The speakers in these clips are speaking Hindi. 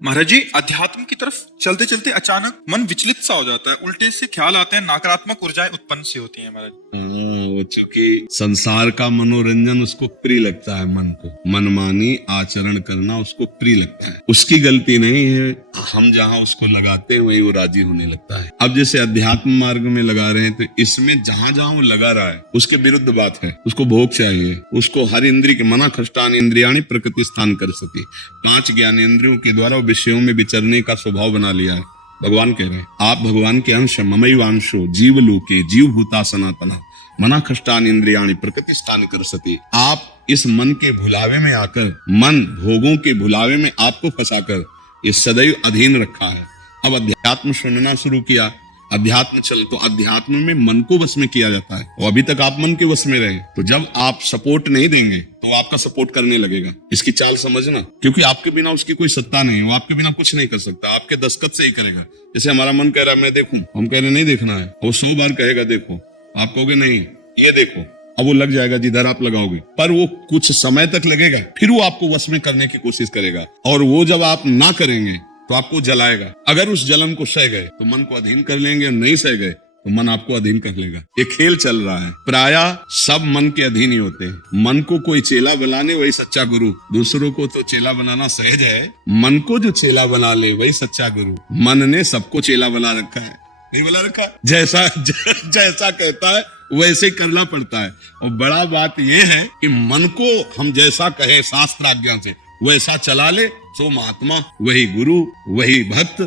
महाराज जी, अध्यात्म की तरफ चलते चलते अचानक मन विचलित सा हो जाता है, उल्टे से ख्याल आते हैं, नकारात्मक ऊर्जाएं उत्पन्न सी होती हैं महाराज। वो चूंकि संसार का मनोरंजन उसको प्रिय लगता है, मन को मनमानी आचरण करना उसको प्रिय लगता है। उसकी गलती नहीं है, हम जहां उसको लगाते हैं वही वो राजी होने लगता है। अब जैसे अध्यात्म मार्ग में लगा रहे हैं तो इसमें जहां जहां वो लगा रहा है उसके विरुद्ध बात है। उसको भोग चाहिए, उसको हर इंद्रिय के मना खष्टान इंद्रियाणी प्रकृति स्थान कर सके। 5 ज्ञानेंद्रियों के द्वारा विषयों में विचरने का स्वभाव बना लिया है। भगवान कह रहे हैं आप भगवान के अंश, ममैवांशो जीव लोके जीव भूता सनातना मना खष्टान इंद्रियाणी प्रकृति स्थान कर सके। आप इस मन के भुलावे में आकर, मन भोगों के भुलावे में आपको फंसाकर ये सदैव अधीन रखा है। अब अध्यात्म सुनना शुरू किया, अध्यात्म चल तो अध्यात्म में मन को वश में किया जाता है। और अभी तक आप मन के वश में रहे, तो जब आप सपोर्ट नहीं देंगे तो आपका सपोर्ट करने लगेगा। इसकी चाल समझना, क्योंकि आपके बिना उसकी कोई सत्ता नहीं, वो आपके बिना कुछ नहीं कर सकता, आपके दस्तखत से ही करेगा। जैसे हमारा मन कह रहा है मैं देखूं, हम कह रहे नहीं देखना है, वो 100 बार कहेगा देखो, आप कहोगे नहीं ये देखो, अब वो लग जाएगा जिधर आप लगाओगे, पर वो कुछ समय तक लगेगा, फिर वो आपको वश में करने की कोशिश करेगा। और वो जब आप ना करेंगे तो आपको जलाएगा। अगर उस जलन को सह गए तो मन को अधीन कर लेंगे, और नहीं सह गए तो मन आपको अधीन कर लेगा। ये खेल चल रहा है। प्रायः सब मन के अधीन ही होते हैं। मन को कोई चेला बनाने वही सच्चा गुरु। दूसरों को तो चेला बनाना सहज है, मन को जो चेला बना ले वही सच्चा गुरु। मन ने सबको चेला बना रखा है, नहीं बना रखा, जैसा कहता है वैसे ही करना पड़ता है। और बड़ा बात यह है कि मन को हम जैसा कहे शास्त्राज्ञा से वैसा चला ले, सो महात्मा वही गुरु वही भक्त।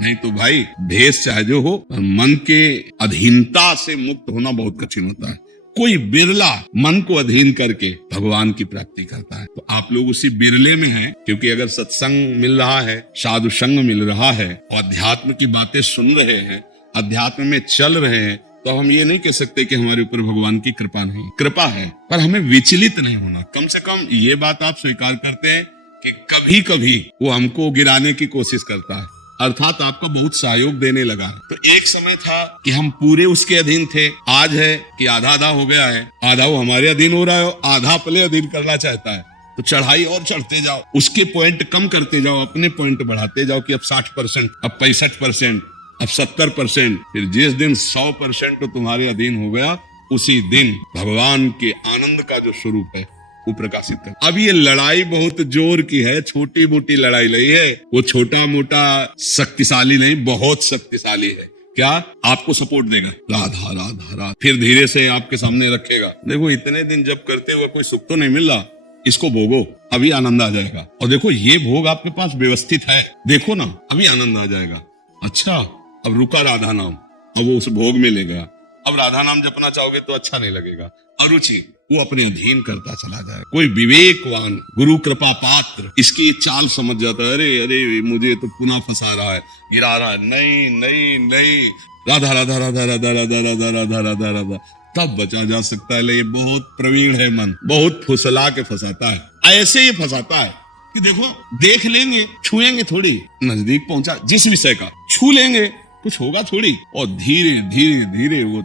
नहीं तो भाई भेष चाहे जो हो, मन के अधीनता से मुक्त होना बहुत कठिन होता है। कोई बिरला मन को अधीन करके भगवान की प्राप्ति करता है। तो आप लोग उसी बिरले में हैं, क्योंकि अगर सत्संग मिल रहा है, साधु संग मिल रहा है और अध्यात्म की बातें सुन रहे हैं, अध्यात्म में चल रहे हैं, तो हम ये नहीं कह सकते कि हमारे ऊपर भगवान की कृपा नहीं। कृपा है, पर हमें विचलित नहीं होना। कम से कम ये बात आप स्वीकार करते हैं कि कभी कभी वो हमको गिराने की कोशिश करता है, अर्थात आपका बहुत सहयोग देने लगा है। तो एक समय था कि हम पूरे उसके अधीन थे, आज है कि आधा आधा हो गया है। आधा वो हमारे अधीन हो रहा है, आधा अपने अधीन करना चाहता है। तो चढ़ाई और चढ़ते जाओ, उसके पॉइंट कम करते जाओ, अपने पॉइंट बढ़ाते जाओ कि अब 60%, अब 65%, अब 70%। फिर जिस दिन 100% तुम्हारे अधीन हो गया, उसी दिन भगवान के आनंद का जो स्वरूप है वो प्रकाशित कर। अब ये लड़ाई बहुत जोर की है, छोटी मोटी लड़ाई नहीं है। वो छोटा मोटा शक्तिशाली नहीं, बहुत शक्तिशाली है। क्या आपको सपोर्ट देगा, राधा राधा राधा, फिर धीरे से आपके सामने रखेगा। देखो इतने दिन जब करते हुए कोई सुख तो नहीं मिल रहा, इसको भोगो, अभी आनंद आ जाएगा। और देखो ये भोग आपके पास व्यवस्थित है, देखो ना अभी आनंद आ जाएगा। अच्छा अब रुका राधा नाम, अब वो उस भोग में ले गया। अब राधा नाम जपना चाहोगे तो अच्छा नहीं लगेगा, अरुचि, वो अपने अधीन करता चला जाए। कोई विवेकवान गुरु कृपा पात्र इसकी चाल समझ जाता है, अरे अरे मुझे तो पुनः फंसा रहा है, गिरा रहा है, नहीं नहीं नहीं, राधा राधा राधा राधा राधा राधा राधा राधा राधा, तब बचा जा सकता है। ये बहुत प्रवीण है मन, बहुत फुसला के फंसाता है। ऐसे ही फंसाता है कि देखो देख लेंगे, छुएंगे थोड़ी, नजदीक पहुंचा जिस विषय का, छू लेंगे कुछ होगा थोड़ी, और धीरे धीरे धीरे वो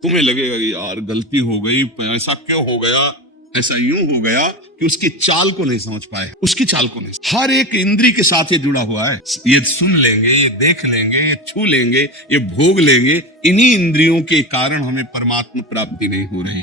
तुम्हें लगेगा कि यार गलती हो गई, ऐसा क्यों हो गया, ऐसा यूं हो गया कि उसकी चाल को नहीं समझ पाए, उसकी चाल को नहीं। हर एक इंद्री के साथ ये जुड़ा हुआ है। ये सुन लेंगे, ये देख लेंगे, ये छू लेंगे, ये भोग लेंगे। इन्हीं इंद्रियों के कारण हमें परमात्मा प्राप्ति नहीं हो रही।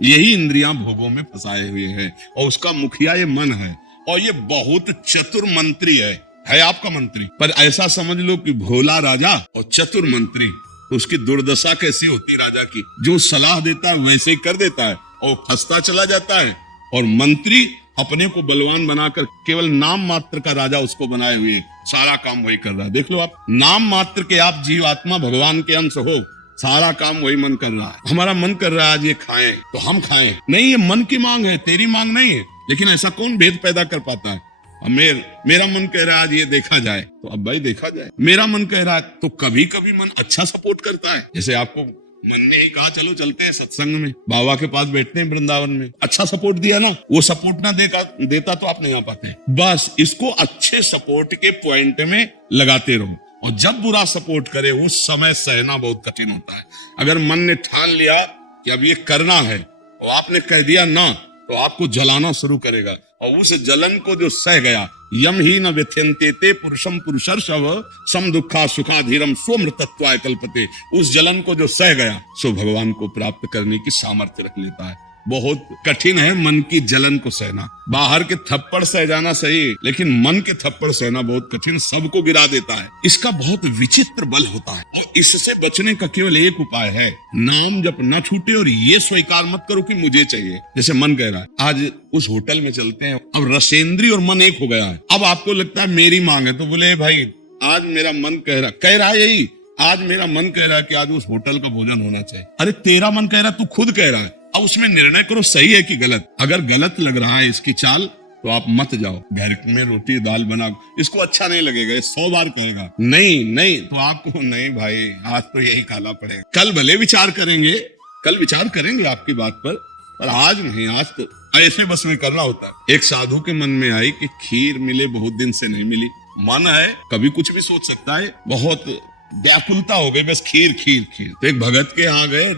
यही इंद्रियां भोगों में फंसाए हुए हैं, और उसका मुखिया ये मन है। और ये बहुत चतुर मंत्री है आपका मंत्री। पर ऐसा समझ लो कि भोला राजा और चतुर मंत्री, तो उसकी दुर्दशा कैसी होती राजा की, जो सलाह देता है वैसे ही कर देता है और फंसता चला जाता है। और मंत्री अपने को बलवान बनाकर केवल नाम मात्र का राजा उसको बनाए हुए सारा काम वही कर रहा है। देख लो आप, नाम मात्र के आप जीवात्मा भगवान के अंश हो, सारा काम वही मन कर रहा है। हमारा मन कर रहा है आज ये खाएं तो हम खाएं, नहीं, ये मन की मांग है, तेरी मांग नहीं है। लेकिन ऐसा कौन भेद पैदा कर पाता है। मेरा मन कह रहा है आज ये देखा जाए, तो अब भाई देखा जाए। मेरा मन कह रहा है, तो कभी कभी मन अच्छा सपोर्ट करता है। जैसे आपको मन ने ही कहा चलो चलते हैं सत्संग में, बाबा के पास बैठते हैं वृंदावन में, अच्छा सपोर्ट दिया ना। वो सपोर्ट ना देता तो आप नहीं आ पाते। बस इसको अच्छे सपोर्ट के पॉइंट में लगाते रहो, और जब बुरा सपोर्ट करे उस समय सहना बहुत कठिन होता है। अगर मन ने ठान लिया कि अब ये करना है, और आपने कह दिया ना, तो आपको जलाना शुरू करेगा। और उस जलन को जो सह गया, यम ही न व्यथ्यन्ते ते पुरुषम पुरुषर्षव सम दुखा सुखाधीरम स्वमृतत्वाय कल्पते, उस जलन को जो सह गया सो भगवान को प्राप्त करने की सामर्थ्य रख लेता है। बहुत कठिन है मन की जलन को सहना। बाहर के थप्पड़ सह जाना सही, लेकिन मन के थप्पड़ सहना बहुत कठिन, सबको गिरा देता है। इसका बहुत विचित्र बल होता है और इससे बचने का केवल एक उपाय है, नाम जब न छूटे और ये स्वीकार मत करो कि मुझे चाहिए। जैसे मन कह रहा है आज उस होटल में चलते हैं, अब रसेंद्री और मन एक हो गया है। अब आपको लगता है मेरी मांग है, तो बोले भाई आज मेरा मन कह रहा है यही, आज मेरा मन कह रहा है कि आज उस होटल का भोजन होना चाहिए। अरे तेरा मन कह रहा है, तू खुद कह रहा है, अब उसमें निर्णय करो सही है कि गलत। अगर गलत लग रहा है इसकी चाल तो आप मत जाओ। घर में रोटी दाल बना, इसको अच्छा नहीं लगेगा, 100 बार कहेगा नहीं नहीं, तो आपको नहीं भाई आज तो यही खाना पड़ेगा। कल भले विचार करेंगे, कल विचार करेंगे आपकी बात पर आज नहीं, आज तो ऐसे बस में करना होता है। एक साधु के मन में आई कि खीर मिले, बहुत दिन से नहीं मिली। मन है कभी कुछ भी सोच सकता है, बहुत व्याकुलता हो गई, बस खीर खीर खीर। तो एक भगत के यहाँ गए,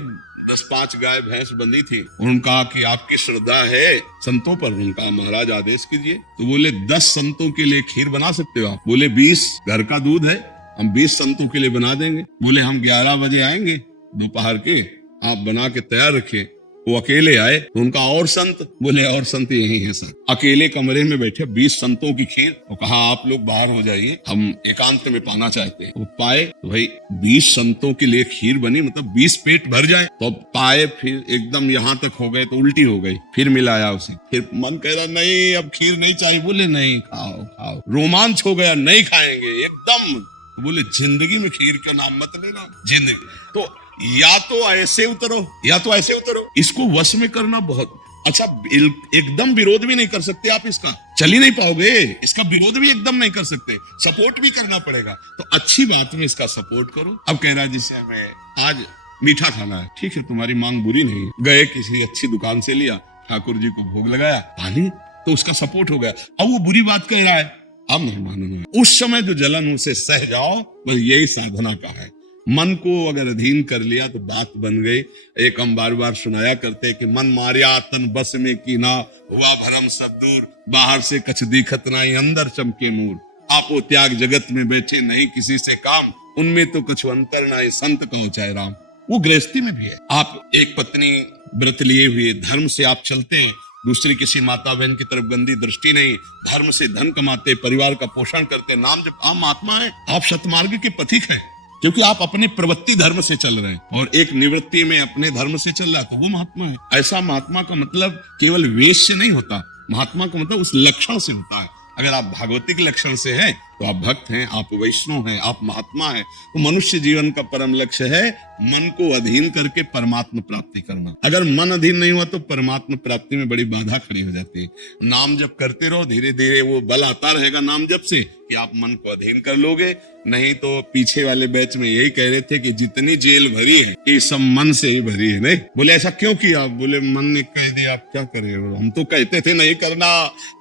10-5 गाय भैंस बंधी थी। उनका कि आपकी श्रद्धा है संतों पर? उनका महाराज आदेश कीजिए। तो बोले 10 संतों के लिए खीर बना सकते हो आप? बोले 20 घर का दूध है, हम 20 संतों के लिए बना देंगे। बोले हम 11 बजे आएंगे दोपहर के, आप बना के तैयार रखिए। वो अकेले आए तो उनका और संत, बोले और संत यही है सर। अकेले कमरे में बैठे 20 संतों की खीर, तो कहा आप लोग बाहर हो जाइए, हम एकांत में पाना चाहते हैं। वो पाए तो भाई 20 संतों के लिए खीर बनी, मतलब 20 पेट भर जाए। तो पाए फिर एकदम यहाँ तक हो गए तो उल्टी हो गई, फिर मिलाया उसे, फिर मन कह रहा नहीं अब खीर नहीं चाहिए। बोले नहीं खाओ खाओ, रोमांच हो गया, नहीं खाएंगे एकदम। बोले जिंदगी में खीर का नाम मत लेना, जिंदगी तो या तो ऐसे उतरो या तो ऐसे उतरो। इसको वश में करना बहुत अच्छा, एकदम विरोध भी नहीं कर सकते आप, इसका चल ही नहीं पाओगे, इसका विरोध भी एकदम नहीं कर सकते, सपोर्ट भी करना पड़ेगा। तो अच्छी बात में इसका सपोर्ट करो। अब कह रहा जिससे हमें आज मीठा खाना है, ठीक है तुम्हारी मांग बुरी नहीं है, गए किसी अच्छी दुकान से लिया, ठाकुर जी को भोग लगाया, पानी, तो उसका सपोर्ट हो गया। अब वो बुरी बात कह रहा है, अब नहीं मानूंगा। उस समय जो जलन उसे सह जाओ, बस यही साधना का है। मन को अगर अधीन कर लिया तो बात बन गई। एक हम बार बार सुनाया करते कि मन मारिया तन बस में कीना, हुआ भरम सब दूर, बाहर से कछ दिखत नाई अंदर चमके नूर, आपो त्याग जगत में बैठे नहीं किसी से काम, उनमें तो कुछ अंतर नाई संत कहो चाहे राम। वो गृहस्थी में भी है। आप एक पत्नी व्रत लिए हुए धर्म से आप चलते हैं, दूसरी किसी माता बहन की तरफ गंदी दृष्टि नहीं, धर्म से धन कमाते, परिवार का पोषण करते, नाम जब आप महात्मा है, आप सतमार्ग के पथिक हैं, क्योंकि आप अपने प्रवृत्ति धर्म से चल रहे हैं और एक निवृत्ति में अपने धर्म से चल रहा है, तो वो महात्मा है। ऐसा महात्मा का मतलब केवल वेश से नहीं होता, महात्मा का मतलब उस लक्षण से होता है। अगर आप भागवतिक लक्षण से हैं तो आप भक्त हैं, आप वैष्णव हैं, आप महात्मा हैं। तो मनुष्य जीवन का परम लक्ष्य है मन को अधीन करके परमात्मा प्राप्ति करना। अगर मन अधीन नहीं हुआ तो परमात्मा प्राप्ति में बड़ी बाधा खड़ी हो जाती है। नाम जप करते रहो, धीरे धीरे वो बल आता रहेगा नाम जप से कि आप मन को अधीन कर लोगे। नहीं तो पीछे वाले बैच में यही कह रहे थे कि जितनी जेल भरी है ये सब मन से ही भरी है। नहीं बोले ऐसा क्यों किया? बोले मन ने कह दिया, आप क्या करें, हम तो कहते थे नहीं करना,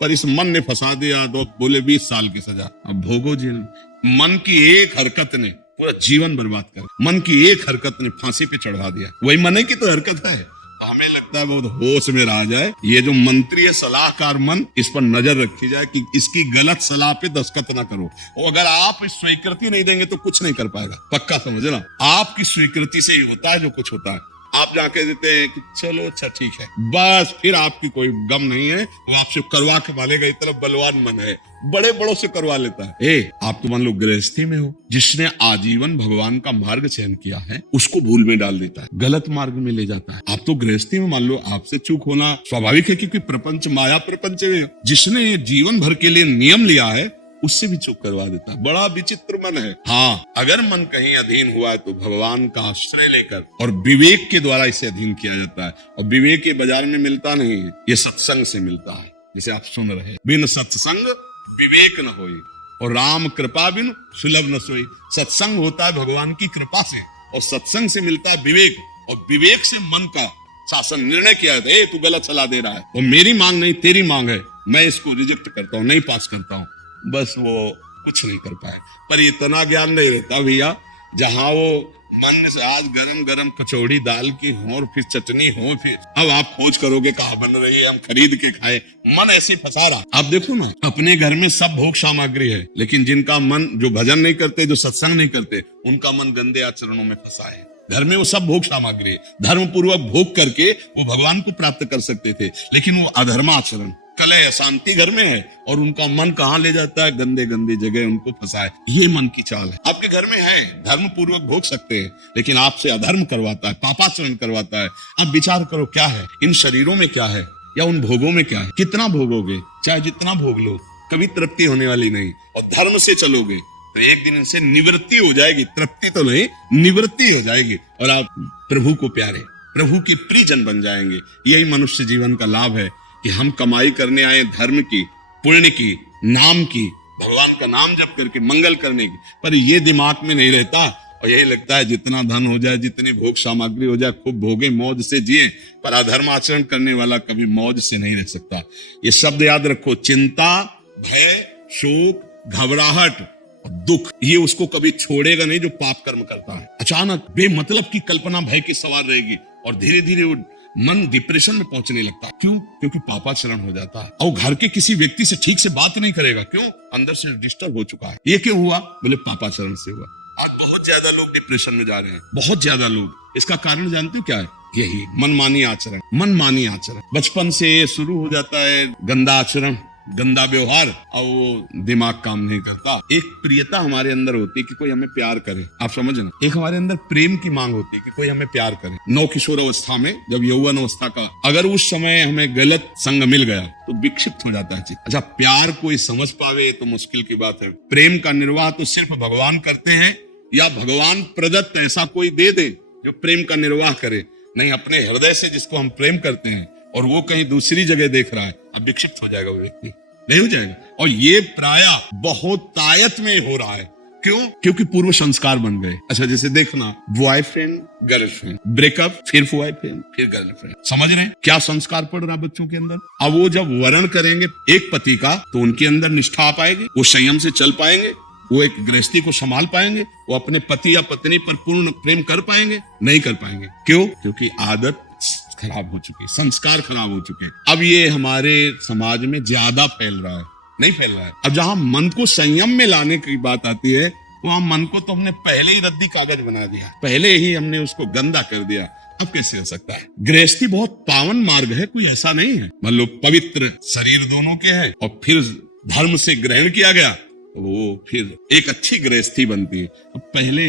पर इस मन ने फंसा दिया, तो बोले 20 साल की सजा, अब भोगो जेल। मन की एक हरकत ने पूरा जीवन बर्बाद कर, मन की एक हरकत ने फांसी पे चढ़ा दिया। वही मन की तो हरकत है। हमें लगता है बहुत होश में रहा जाए, ये जो मंत्री है सलाहकार मन, इस पर नजर रखी जाए कि इसकी गलत सलाह पे दस्तखत ना करो। और अगर आप स्वीकृति नहीं देंगे तो कुछ नहीं कर पाएगा, पक्का समझना। आपकी स्वीकृति से ही होता है जो कुछ होता है। आप जाके देते हैं कि चलो अच्छा ठीक है, बस फिर आपकी कोई गम नहीं है, वो आपसे करवा के मानेगा। इतना बलवान मन है, बड़े बड़ों से करवा लेता है। आप तो मान लो गृहस्थी में हो, जिसने आजीवन भगवान का मार्ग चयन किया है उसको भूल में डाल देता है, गलत मार्ग में ले जाता है। आप तो गृहस्थी में मान लो आपसे चूक होना स्वाभाविक है, क्योंकि प्रपंच माया प्रपंच है। जिसने जीवन भर के लिए नियम लिया है उससे भी चूक करवा देता है। बड़ा विचित्र मन है। हाँ, अगर मन कहीं अधीन हुआ है तो भगवान का आश्रय लेकर और विवेक के द्वारा इसे अधीन किया जाता है। और विवेक ये बाजार में मिलता नहीं है, ये सत्संग से मिलता है, जिसे आप सुन रहे हैं। बिन सत्संग विवेक न होई और राम कृपा बिन सुलभ न सोई। सत्संग होता है भगवान की कृपा से और सत्संग से मिलता है विवेक, और विवेक से मन का शासन निर्णय किया जाता है। तू गलत सलाह दे रहा है, तो मेरी मांग नहीं तेरी मांग है, मैं इसको रिजेक्ट करता हूँ, नहीं पास करता हूँ। बस वो कुछ नहीं कर पाए। पर इतना ज्ञान नहीं रहता भैया, जहां वो मन से आज गरम गरम कचौड़ी दाल की हो और फिर चटनी हो, फिर अब आप खोज करोगे कहाँ बन रही है, हम खरीद के खाए। मन ऐसे फंसा रहा। आप देखो ना, अपने घर में सब भोग सामग्री है, लेकिन जिनका मन, जो भजन नहीं करते, जो सत्संग नहीं करते, उनका मन गंदे आचरणों में फंसा है। घर में वो सब भोग सामग्री है, धर्म पूर्वक भोग करके वो भगवान को प्राप्त कर सकते थे, लेकिन वो अधर्म आचरण, कलह, अशांति घर में है, और उनका मन कहाँ ले जाता है, गंदे गंदे जगह उनको फंसाए। ये मन की चाल है। आपके घर में है, धर्म पूर्वक भोग सकते हैं, लेकिन आपसे अधर्म करवाता है, पापाचरण करवाता है। आप विचार करो क्या है इन शरीरों में, क्या है, या उन भोगों में क्या है। कितना भोगोगे, चाहे जितना भोग लो, कभी तृप्ति होने वाली नहीं। और धर्म से चलोगे तो एक दिन इनसे निवृत्ति हो जाएगी, तृप्ति तो नहीं, निवृत्ति हो जाएगी, और आप प्रभु को प्यारे, प्रभु के प्रियजन बन जाएंगे। यही मनुष्य जीवन का लाभ है कि हम कमाई करने आए धर्म की, पुण्य की, नाम की, भगवान का नाम जप करके मंगल करने की, पर ये दिमाग में नहीं रहता, और यही लगता है जितना धन हो जाए, जितनी भोग सामग्री हो जाए, खूब भोगे, मौज से जिए। पर अधर्म आचरण करने वाला कभी मौज से नहीं रह सकता। ये शब्द याद रखो, चिंता, भय, शोक, घबराहट, दुख, ये उसको कभी छोड़ेगा नहीं जो पाप कर्म करता है। अचानक बेमतलब की कल्पना भय की सवार रहेगी, और धीरे धीरे वो मन डिप्रेशन में पहुंचने लगता है। क्यों? क्योंकि पापाचरण हो जाता है। और घर के किसी व्यक्ति से ठीक से बात नहीं करेगा। क्यों? अंदर से डिस्टर्ब हो चुका है। ये क्यों हुआ? बोले पापाचरण से हुआ। आज बहुत ज्यादा लोग डिप्रेशन में जा रहे हैं, बहुत ज्यादा लोग। इसका कारण जानते हो क्या है? यही मनमानी आचरण। मनमानी आचरण बचपन से शुरू हो जाता है, गंदा आचरण, गंदा व्यवहार, और वो दिमाग काम नहीं करता। एक प्रियता हमारे अंदर होती है कि कोई हमें प्यार करे, आप समझ ना। एक हमारे अंदर प्रेम की मांग होती है कि कोई हमें प्यार करे। नौ किशोर अवस्था में, जब यौवन अवस्था का, अगर उस समय हमें गलत संग मिल गया तो विक्षिप्त हो जाता है चित्त। अच्छा, प्यार कोई समझ पावे तो मुश्किल की बात है। प्रेम का निर्वाह तो सिर्फ भगवान करते हैं, या भगवान प्रदत्त ऐसा कोई दे दे जो प्रेम का निर्वाह करे। नहीं, अपने हृदय से जिसको हम प्रेम करते हैं और वो कहीं दूसरी जगह देख रहा है, अब विक्षिप्त हो जाएगा वो व्यक्ति, नहीं हो जाएगा। और ये प्राय बहुत तायत में हो रहा है। क्यों? क्योंकि पूर्व संस्कार बन गए। अच्छा, जैसे देखना, बॉयफ्रेंड गर्लफ्रेंड, ब्रेकअप, फिर बॉयफ्रेंड, फिर गर्लफ्रेंड, समझ रहे हैं क्या संस्कार पड़ रहा है बच्चों के अंदर। अब वो जब वर्ण करेंगे एक पति का, तो उनके अंदर निष्ठा आ पाएगी, वो संयम से चल पाएंगे, वो एक गृहस्थी को संभाल पाएंगे, वो अपने पति या पत्नी पर पूर्ण प्रेम कर पाएंगे? नहीं कर पाएंगे। क्यों? क्योंकि आदत खराब हो चुकी है, संस्कार खराब हो चुके हैं। अब ये हमारे समाज में ज्यादा फैल रहा है, नहीं फैल रहा है। अब जहां मन को संयम में लाने की बात आती है, वहां मन को तो हमने पहले ही रद्दी कागज बना दिया, पहले ही हमने उसको गंदा कर दिया। अब कैसे हो सकता है? गृहस्थी बहुत पावन मार्ग है, कोई ऐसा नहीं है। मतलब पवित्र शरीर दोनों के हैं, और फिर धर्म से ग्रहण किया गया, वो फिर एक अच्छी गृहस्थी बनती है। तो पहले,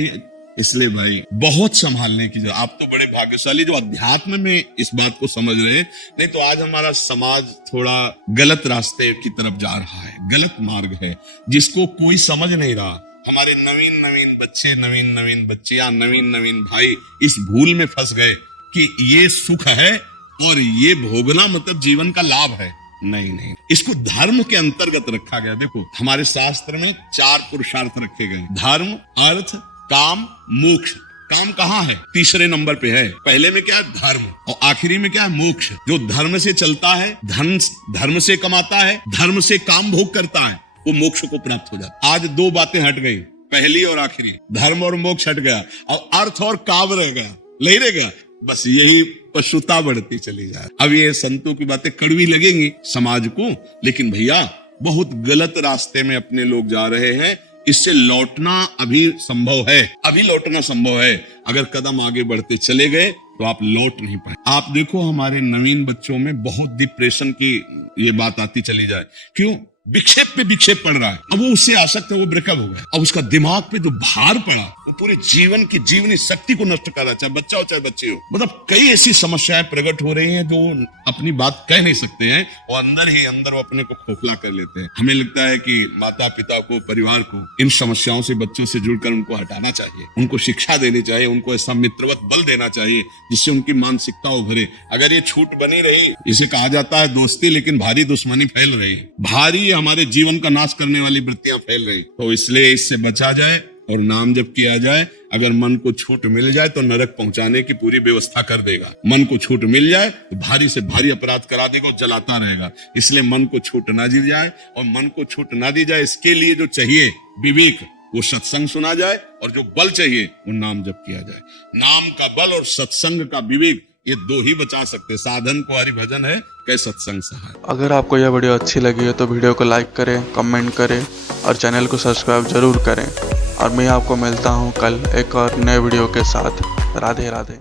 इसलिए भाई बहुत संभालने की जरूरत। आप तो बड़े भाग्यशाली जो अध्यात्म में इस बात को समझ रहे हैं, नहीं तो आज हमारा समाज थोड़ा गलत रास्ते की तरफ जा रहा है, गलत मार्ग है जिसको कोई समझ नहीं रहा। हमारे नवीन नवीन बच्चे, नवीन नवीन बच्चियां, नवीन नवीन भाई इस भूल में फंस गए कि ये सुख है और ये भोगना मतलब जीवन का लाभ है। नहीं नहीं, इसको धर्म के अंतर्गत रखा गया। देखो, हमारे शास्त्र में 4 पुरुषार्थ रखे गए, धर्म, अर्थ, काम, मोक्ष। काम कहाँ है? तीसरे नंबर पे है। पहले में क्या है? धर्म, और आखिरी में क्या है? मोक्ष। जो धर्म से चलता है, धन धर्म से कमाता है, धर्म से काम भोग करता है, वो मोक्ष को प्राप्त हो जाता है। आज 2 बातें हट गई, पहली और आखिरी, धर्म और मोक्ष हट गया, और अर्थ और काम रह गया, नहीं रहेगा। बस यही पशुता बढ़ती चली जाए। अब ये संतों की बातें कड़वी लगेंगी समाज को, लेकिन भैया बहुत गलत रास्ते में अपने लोग जा रहे हैं। इससे लौटना अभी संभव है, अभी लौटना संभव है। अगर कदम आगे बढ़ते चले गए तो आप लौट नहीं पाए। आप देखो, हमारे नवीन बच्चों में बहुत डिप्रेशन की ये बात आती चली जाए। क्यों? विक्षेप पे विक्षेप पड़ रहा है। अब वो उससे आसक्त है, वो ब्रेकअप हो गया। अब उसका दिमाग पे जो भार पड़ा, वो पूरे जीवन की जीवनी शक्ति को नष्ट कर रहा है, चाहे बच्चा हो चाहे बच्ची हो। मतलब कई ऐसी समस्याएं प्रकट हो रही हैं जो अपनी बात कह नहीं सकते हैं, वो अंदर ही अंदर वो अपने को खोखला कर लेते हैं। हमें लगता है कि माता पिता को, परिवार को इन समस्याओं से, बच्चों से जुड़कर उनको हटाना चाहिए, उनको शिक्षा देनी चाहिए, उनको ऐसा मित्रवत बल देना चाहिए जिससे उनकी मानसिकता उभरे। अगर ये छूट बनी रही, इसे कहा जाता है दोस्ती, लेकिन भारी दुश्मनी फैल रही है, भारी हमारे जीवन का नाश करने वाली वृत्तियां फैल रही। तो इसलिए इससे बचा जाए और नाम जप किया जाए। अगर मन को छूट मिल जाए तो नरक पहुंचाने की पूरी व्यवस्था कर देगा। मन को छूट मिल जाए तो भारी से भारी अपराध करा देगा और जलाता रहेगा। इसलिए मन को छूट ना दी जाए, और मन को छूट ना दी जाए इसके लिए जो चाहिए विवेक, वो सत्संग सुना जाए और जो बल चाहिए वो नाम जप किया जाए। नाम का बल और सत्संग का विवेक, ये दो ही बचा सकते। साधन को हरि भजन है, कै सत्संग सहाय। अगर आपको यह वीडियो अच्छी लगी है तो वीडियो को लाइक करें, कमेंट करें और चैनल को सब्सक्राइब जरूर करें। और मैं आपको मिलता हूँ कल एक और नए वीडियो के साथ। राधे राधे।